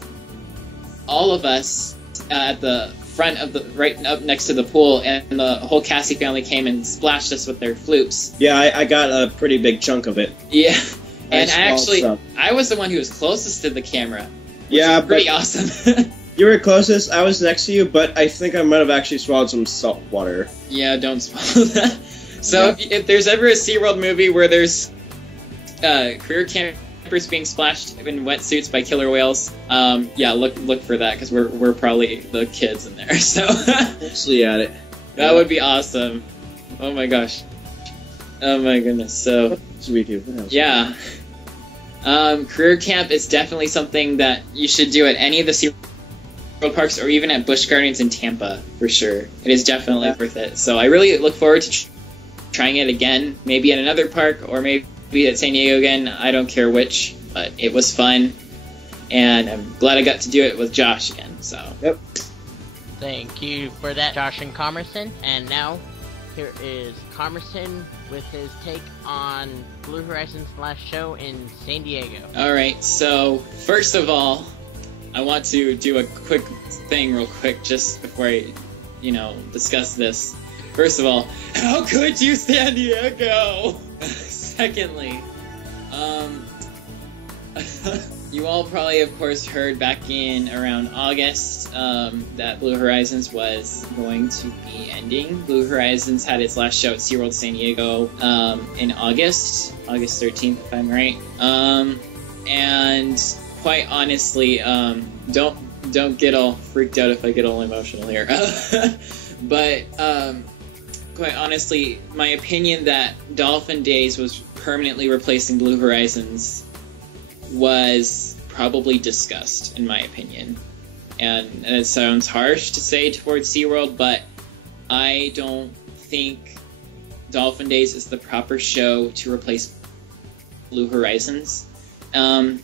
all of us at the front of right up next to the pool, and the whole Cassie family came and splashed us with their flukes. Yeah, I got a pretty big chunk of it. Yeah, and I was the one who was closest to the camera. Yeah, pretty awesome. You were closest. I was next to you, but I think I might have actually swallowed some salt water. Yeah, don't swallow that. So if there's ever a SeaWorld movie where there's career campers being splashed in wetsuits by killer whales, look for that, because we're probably the kids in there. So we'll see at it. That would be awesome. Oh my gosh. Oh my goodness. So yeah. Career camp is definitely something that you should do at any of the SeaWorld parks, or even at Busch Gardens in Tampa, for sure. It is definitely worth it. So I really look forward to trying it again, maybe at another park, or maybe at San Diego again. I don't care which, but it was fun, and I'm glad I got to do it with Josh again. So yep. Thank you for that, Josh and Comerson. And now, here is Comerson with his take on Blue Horizons' last show in San Diego. Alright, so first of all, I want to do a quick thing real quick just before I, discuss this. First of all, how could you, San Diego? Secondly, you all probably, of course, heard back in around August that Blue Horizons was going to be ending. Blue Horizons had its last show at SeaWorld San Diego in August 13th, if I'm right. And quite honestly, don't get all freaked out if I get all emotional here. But quite honestly, my opinion that Dolphin Days was permanently replacing Blue Horizons was probably discussed, in my opinion. and it sounds harsh to say towards SeaWorld, but I don't think Dolphin Days is the proper show to replace Blue Horizons. And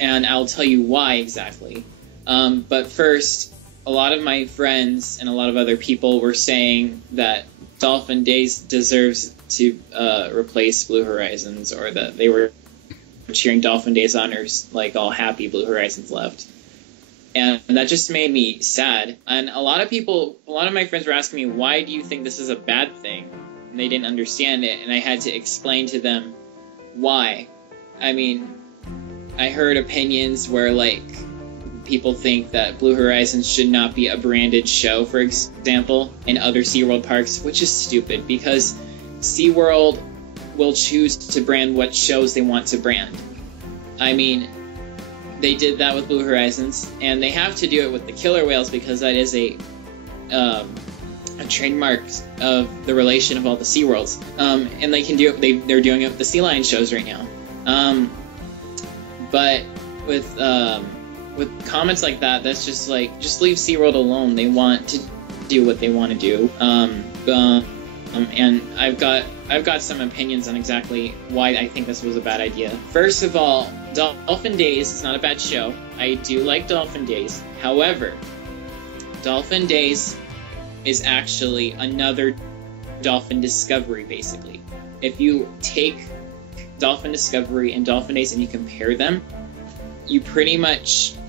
I'll tell you why exactly. But first, a lot of my friends and a lot of other people were saying that Dolphin Days deserves to replace Blue Horizons, or that they were cheering Dolphin Days on, or like all happy Blue Horizons left. And that just made me sad. And a lot of my friends were asking me, why do you think this is a bad thing? And they didn't understand it, and I had to explain to them why. I mean, I heard opinions where, like, people think that Blue Horizons should not be a branded show, for example, in other SeaWorld parks, which is stupid, because SeaWorld will choose to brand what shows they want to brand. I mean, they did that with Blue Horizons, and they have to do it with the killer whales because that is a trademark of the relation of all the SeaWorlds. And they can do it. They're doing it with the sea lion shows right now. But with comments like that, that's just like, just leave SeaWorld alone. They want to do what they want to do. And I've got some opinions on exactly why I think this was a bad idea. First of all, Dolphin Days is not a bad show. I do like Dolphin Days. However, Dolphin Days is actually another Dolphin Discovery, basically. If you take Dolphin Discovery and Dolphin Days and you compare them,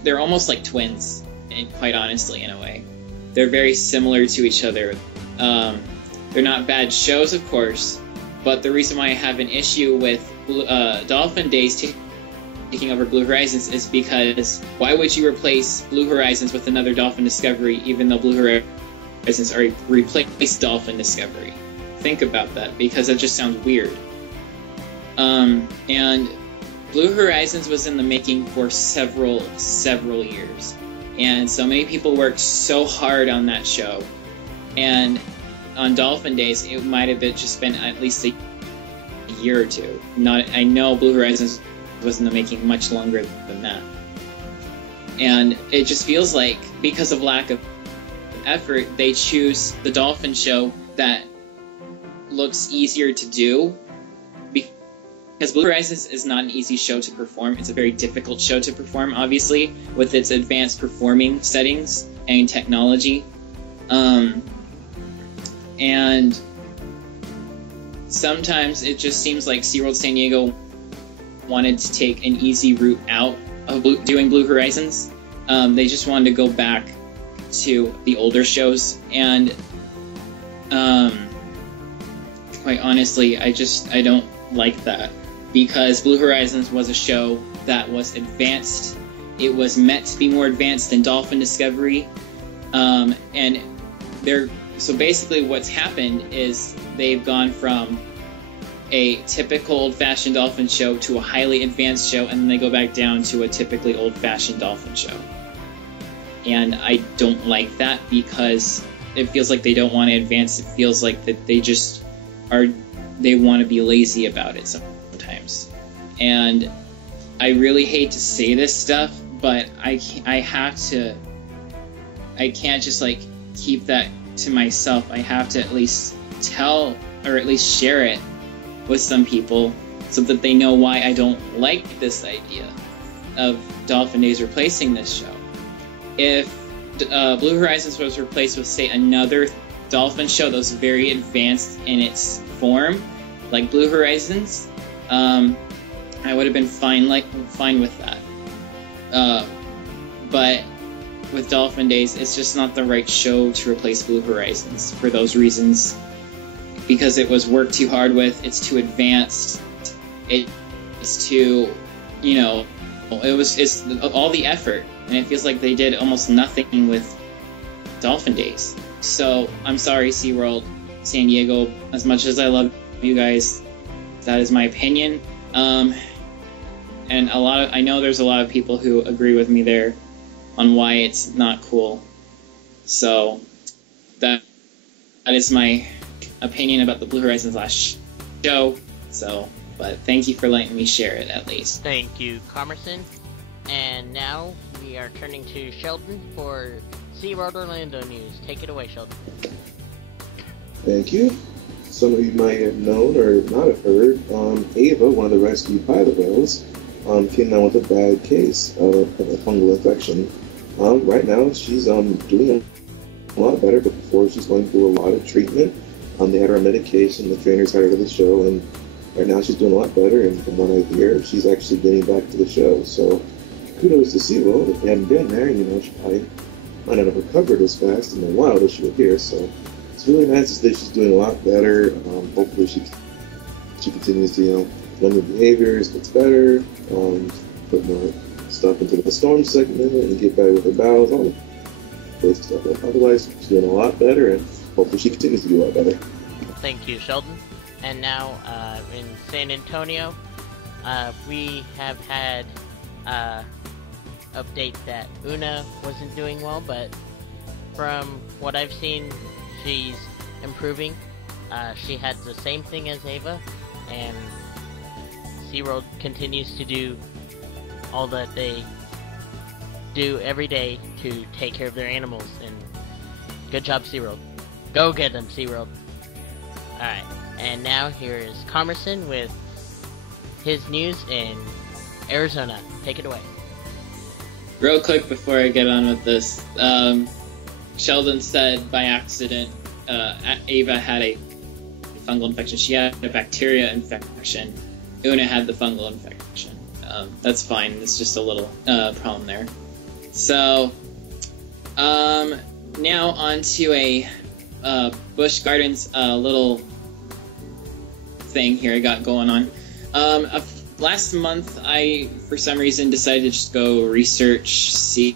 they're almost like twins, and quite honestly, in a way. They're very similar to each other. They're not bad shows, of course, but the reason why I have an issue with Dolphin Days taking over Blue Horizons is because why would you replace Blue Horizons with another Dolphin Discovery, even though Blue Horizons already replaced Dolphin Discovery? Think about that, because that just sounds weird. And Blue Horizons was in the making for several years, and so many people worked so hard on that show, and on Dolphin Days it might have just been at least a year or two. I know Blue Horizons was in the making much longer than that, and it just feels like, because of lack of effort, they choose the Dolphin show that looks easier to do, because Blue Horizons is not an easy show to perform. It's a very difficult show to perform, obviously, with its advanced performing settings and technology. And sometimes it just seems like SeaWorld San Diego wanted to take an easy route out of doing Blue Horizons. They just wanted to go back to the older shows, and quite honestly, I don't like that, because Blue Horizons was a show that was advanced. It was meant to be more advanced than Dolphin Discovery, so basically what's happened is they've gone from a typical old-fashioned dolphin show to a highly advanced show, and then they go back down to a typically old-fashioned dolphin show. And I don't like that, because it feels like they don't want to advance. It feels like that they want to be lazy about it sometimes. And I really hate to say this stuff, but I can't just like keep that to myself. I have to at least tell, or at least share it with some people, so that they know why I don't like this idea of Dolphin Days replacing this show. If Blue Horizons was replaced with, say, another dolphin show that was very advanced in its form, like Blue Horizons, I would have been fine with that. But with Dolphin Days, it's just not the right show to replace Blue Horizons for those reasons. Because it was worked too hard with, it's too advanced, it's too, it's all the effort, and it feels like they did almost nothing with Dolphin Days. So, I'm sorry, SeaWorld San Diego, as much as I love you guys, that is my opinion. And I know there's a lot of people who agree with me there on why it's not cool. So, that is my opinion about the Blue Horizons last show. But thank you for letting me share it, at least. Thank you, Carmerson. And now we are turning to Sheldon for SeaWorld Orlando news. Take it away, Sheldon. Thank you. Some of you might have known or not have heard, Ava, one of the rescued pilot whales, came down with a bad case of a fungal infection. Right now, she's doing a lot better, but before she's going through a lot of treatment. They had her on medication, the trainers had her to the show, and right now she's doing a lot better, and from what I hear, she's actually getting back to the show. So kudos to SeaWorld. If you hadn't been there, she probably might not have recovered as fast in the wild as she would here. So it's really nice to see she's doing a lot better. Hopefully she continues to, learn the behaviors, gets better, put more stuff into the storm segment, and get better with her bowels, all the basic stuff. But otherwise, she's doing a lot better, and hopefully she continues to do a lot better. Thank you, Sheldon. And now, in San Antonio, we have had update that Una wasn't doing well, but from what I've seen, she's improving. She had the same thing as Ava, and SeaWorld continues to do all that they do every day to take care of their animals, and good job, SeaWorld. Go get them, SeaWorld. Alright, and now here is Comerson with his news in Arizona. Take it away. Real quick before I get on with this, Sheldon said by accident Ava had a fungal infection. She had a bacteria infection. Una had the fungal infection. That's fine. It's just a little problem there. So, now on to a Busch Gardens little thing here I got going on. Last month, I, for some reason, decided to just go research, see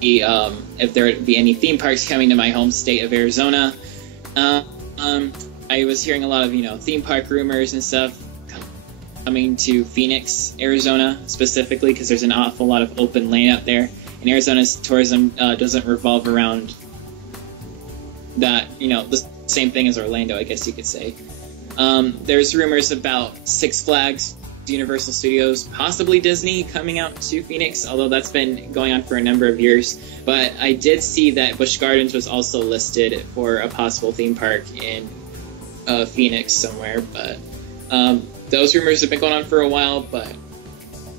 if there would be any theme parks coming to my home state of Arizona. I was hearing a lot of, theme park rumors and stuff coming to Phoenix, Arizona, specifically, because there's an awful lot of open land out there. And Arizona's tourism doesn't revolve around that, the same thing as Orlando, I guess you could say. There's rumors about Six Flags, Universal Studios, possibly Disney coming out to Phoenix, although that's been going on for a number of years. But I did see that Busch Gardens was also listed for a possible theme park in Phoenix somewhere. But those rumors have been going on for a while, but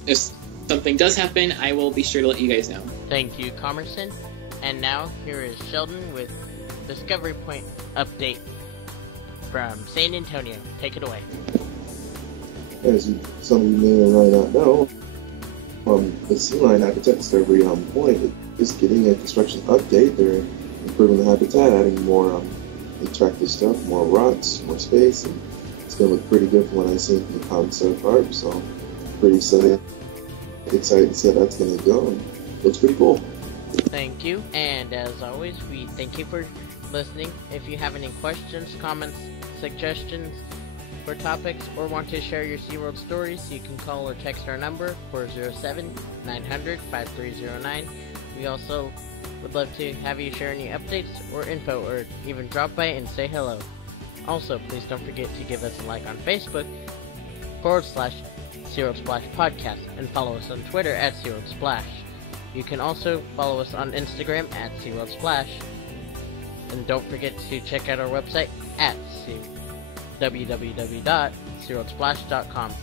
if something does happen, I will be sure to let you guys know. Thank you, Comerson. And now, here is Sheldon with Discovery Point update from San Antonio. Take it away. As some of you may or may not know, the Sea Lion Habitat Discovery Point is getting a construction update. They're improving the habitat, adding more attractive stuff, more rocks, more space, and it's going to look pretty good from what I've seen from the concept art, so pretty excited to see how that's going to go, and looks pretty cool. Thank you, and as always, we thank you for listening. If you have any questions, comments, suggestions for topics, or want to share your SeaWorld stories, you can call or text our number, 407-900-5309. We also would love to have you share any updates or info, or even drop by and say hello. Also, please don't forget to give us a like on Facebook, /SeaWorld Splash Podcast, and follow us on Twitter at SeaWorld Splash. You can also follow us on Instagram at SeaWorld Splash. And don't forget to check out our website at www.SeaWorldSplash.com.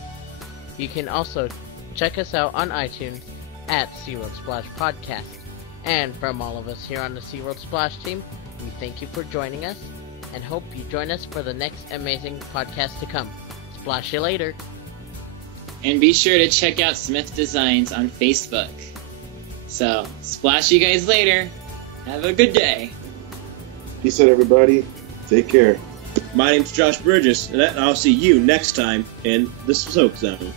You can also check us out on iTunes at SeaWorld Splash Podcast. And from all of us here on the SeaWorld Splash team, we thank you for joining us, and hope you join us for the next amazing podcast to come. Splash you later. And be sure to check out Smith Designs on Facebook. So, splash you guys later. Have a good day. Peace out, everybody. Take care. My name's Josh Burgess, and I'll see you next time in the Soak Zone.